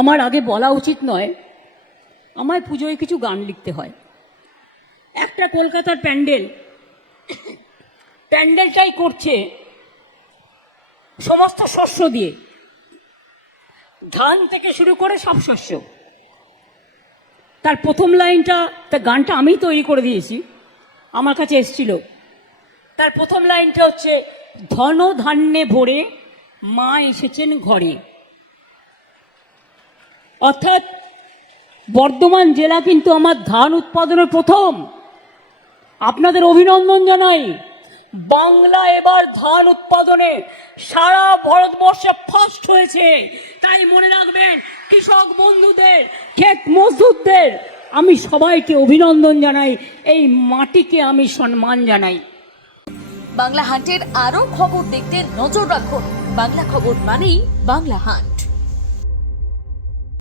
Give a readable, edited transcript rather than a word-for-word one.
আমার আগে বলা উচিত নয়, আমায় পুজোয় কিছু গান লিখতে হয়। একটা কলকাতার প্যান্ডেলটাই করছে সমস্ত শস্য দিয়ে, ধান থেকে শুরু করে সব শস্য। তার প্রথম লাইনটা, তার গানটা আমি তৈরি করে দিয়েছি, আমার কাছে এসেছিল। তার প্রথম লাইনটা হচ্ছে, ধন ধান্যে ভরে মা এসেছেন ঘরে। অর্থাৎ বর্ধমান জেলা কিন্তু আমার ধান উৎপাদনের প্রথম। আপনাদের অভিনন্দন জানাই। বাংলা এবার ধান উৎপাদনে সারা ভারতবর্ষে ফার্স্ট হয়েছে। তাই মনে রাখবেন, কৃষক বন্ধুদের, ক্ষেত মজদুরদের আমি সবাইকে অভিনন্দন জানাই, এই মাটিকে আমি সম্মান জানাই। বাংলা হান্টের আরো খবর দেখতে নজর রাখুন। বাংলা খবর মানেই বাংলা হান্ট।